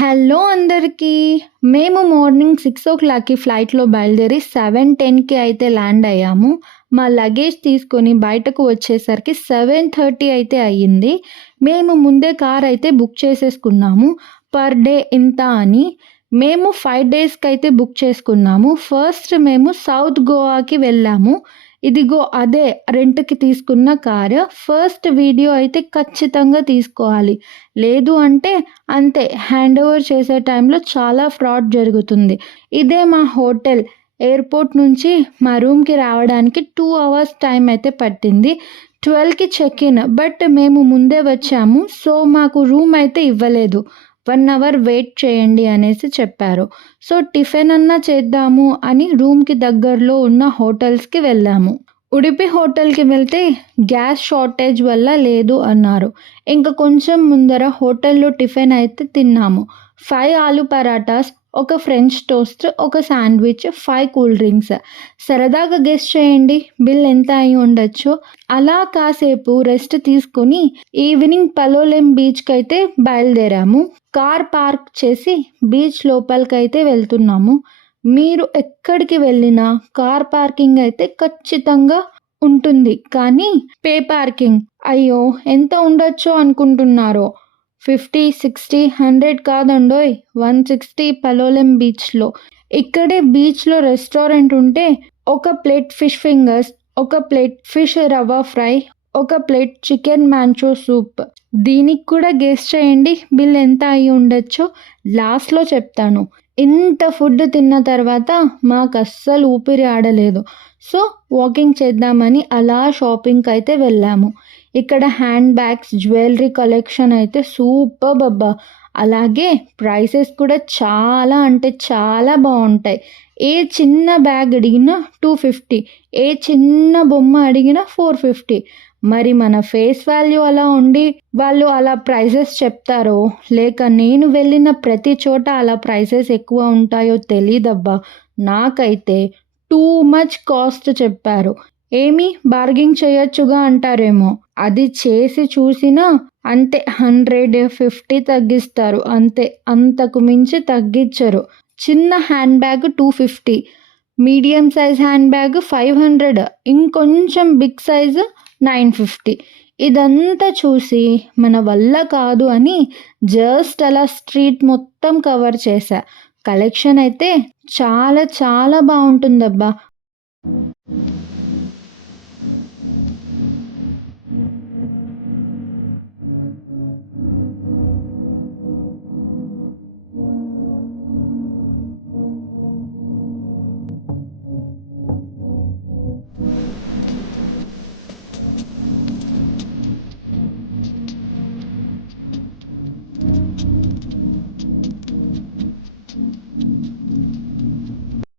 Hello అందరికీ. మేము morning 6:00కి ఫ్లైట్‌లో బయలుదేరి 7:10కి అయితే ల్యాండ్ అయ్యాము. మా లగేజ్ తీసుకొని బయటకు వచ్చేసరికి 7:30 అయితే అయ్యింది. మేము ముందే కార్ అయితే బుక్ చేసేసుకున్నాము. పర్ డే ఇంత అని. మేము 5 డేస్‌కైతే బుక్ చేసుకున్నాము. ఫస్ట్ మేము సౌత్ గోవాకి వెళ్ళాము. ఇదిగో అదే రెంట్‌కి తీసుకున్న కారు. ఫస్ట్ వీడియో అయితే ఖచ్చితంగా తీసుకోవాలి. లేదు అంటే అంతే, హ్యాండ్ ఓవర్ చేసే టైంలో చాలా ఫ్రాడ్ జరుగుతుంది. ఇదే మా హోటల్. ఎయిర్‌పోర్ట్ నుంచి మా రూమ్‌కి రావడానికి 2 అవర్స్ టైం అయితే పట్టింది. 12కి చెక్ ఇన్. బట్ మేము ముందే వచ్చాము. సో మాకు రూమ్ అయితే ఇవ్వలేదు. 1 అవర్ వెయిట్ చేయండి అనేసి చెప్పారు. సో టిఫిన్ అన్నా చేద్దాము అని రూమ్‌కి దగ్గరలో ఉన్న హోటల్స్‌కి వెళ్ళాము. ఉడిపి హోటల్‌కి వెళ్తే గ్యాస్ షార్టేజ్ వల్ల లేదు అన్నారు. ఇంక కొంచెం ముందర హోటల్‌లో టిఫిన్ అయితే తిన్నాము. 5 ఆలు పరాటాస్, ఒక ఫ్రెంచ్ టోస్ట్, ఒక శాండ్విచ్, 5 కూల్ డ్రింక్స్. సరదాగా గెస్ చేయండి బిల్ ఎంత అయి ఉండొచ్చో. అలా కాసేపు రెస్ట్ తీసుకొని ఈవినింగ్ పలోలెం బీచ్‌కైతే బయలుదేరాము. కార్ పార్క్ చేసి బీచ్ లోపలికైతే వెళ్తున్నాము. మీరు ఎక్కడికి వెళ్ళినా కార్ పార్కింగ్ అయితే ఖచ్చితంగా ఉంటుంది. కానీ పే పార్కింగ్ అయ్యో ఎంత ఉండొచ్చో అనుకుంటున్నారో. 50, 60, 100 కాదండోయ్, 160 పలోలెం బీచ్‌లో. ఇక్కడే బీచ్‌లో రెస్టారెంట్ ఉంటే ఒక ప్లేట్ ఫిష్ ఫింగర్స్, ఒక ప్లేట్ ఫిష్ రవ్వ ఫ్రై, ఒక ప్లేట్ చికెన్ మాంచో సూప్. దీనికి కూడా గెస్ చేయండి బిల్ ఎంత అయి ఉండొచ్చో. లాస్ట్‌లో చెప్తాను. ఇంత ఫుడ్ తిన్న తర్వాత మాకు అస్సలు ఊపిరి ఆడలేదు. సో వాకింగ్ చేద్దామని అలా షాపింగ్‌కి అయితే వెళ్ళాము. ఇక్కడ హ్యాండ్ బ్యాగ్స్, జ్యువెలరీ కలెక్షన్ అయితే సూపర్బ్ అబ్బా! అలాగే ప్రైసెస్ కూడా చాలా అంటే చాలా బావుంటాయి. ఏ చిన్న బ్యాగ్ అడిగినా 250, ఏ చిన్న బొమ్మ అడిగినా 450. మరి మన ఫేస్ వాల్యూ అలా ఉండి వాళ్ళు అలా ప్రైసెస్ చెప్తారో, లేక నేను వెళ్ళిన ప్రతి చోట అలా ప్రైసెస్ ఎక్కువ ఉంటాయో తెలీదబ్బా. నాకైతే టూ మచ్ కాస్ట్ చెప్పారు. ఏమి బార్గింగ్ చేయొచ్చుగా అంటారేమో. అది చేసి చూసినా అంతే, 150 తగ్గిస్తారు అంతే. అంతకు మించి తగ్గించరు. చిన్న hand bag 250, medium size hand bag 500, ఇంకొంచెం బిగ్ సైజు 950. ఇదంతా చూసి మన వల్ల కాదు అని జస్ట్ అలా స్ట్రీట్ మొత్తం కవర్ చేశా. కలెక్షన్ అయితే చాలా చాలా బాగుంటుందబ్బా.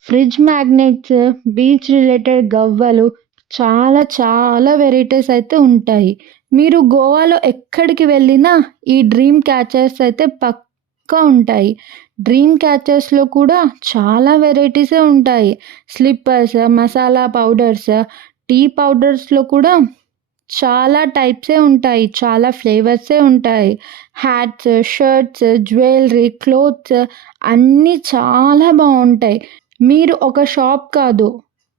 ఫ్రిడ్జ్ మ్యాగ్నెట్స్, బీచ్ రిలేటెడ్ గవ్వలు, చాలా చాలా వెరైటీస్ అయితే ఉంటాయి. మీరు గోవాలో ఎక్కడికి వెళ్ళినా ఈ డ్రీమ్ క్యాచర్స్ అయితే పక్కా ఉంటాయి. డ్రీమ్ క్యాచర్స్‌లో కూడా చాలా వెరైటీసే ఉంటాయి. స్లిప్పర్స్, మసాలా పౌడర్స్, టీ పౌడర్స్‌లో కూడా చాలా టైప్సే ఉంటాయి. చాలా ఫ్లేవర్సే ఉంటాయి. హ్యాట్స్, షర్ట్స్, జ్యువెలరీ, క్లోత్స్ అన్నీ చాలా బావుంటాయి. మీరు ఒక షాప్ కాదు,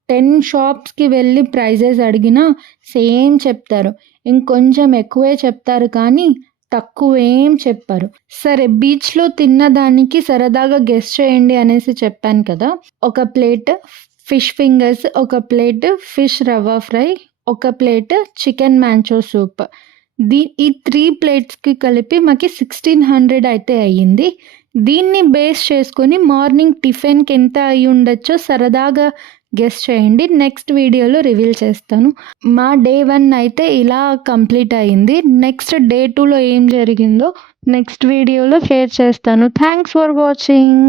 10 షాప్స్‌కి వెళ్ళి ప్రైజెస్ అడిగినా సేమ్ చెప్తారు. ఇంకొంచెం ఎక్కువే చెప్తారు కానీ తక్కువేం చెప్పరు. సరే, బీచ్‌లో తిన్నదానికి సరదాగా గెస్ చేయండి అనేసి చెప్పాను కదా! ఒక ప్లేట్ ఫిష్ ఫింగర్స్, ఒక ప్లేట్ ఫిష్ రవ్వ ఫ్రై, ఒక ప్లేట్ చికెన్ మాంచో సూప్. ఈ 3 ప్లేట్స్‌కి కలిపి మాకి 1600 అయితే అయ్యింది. దీన్ని బేస్ చేసుకొని మార్నింగ్ టిఫిన్‌కి ఎంత అయ్యి ఉండొచ్చో సరదాగా గెస్ చేయండి. నెక్స్ట్ వీడియోలో రివీల్ చేస్తాను. మా డే 1 అయితే ఇలా కంప్లీట్ అయింది. నెక్స్ట్ డే 2లో ఏం జరిగిందో నెక్స్ట్ వీడియోలో షేర్ చేస్తాను. Thanks for watching.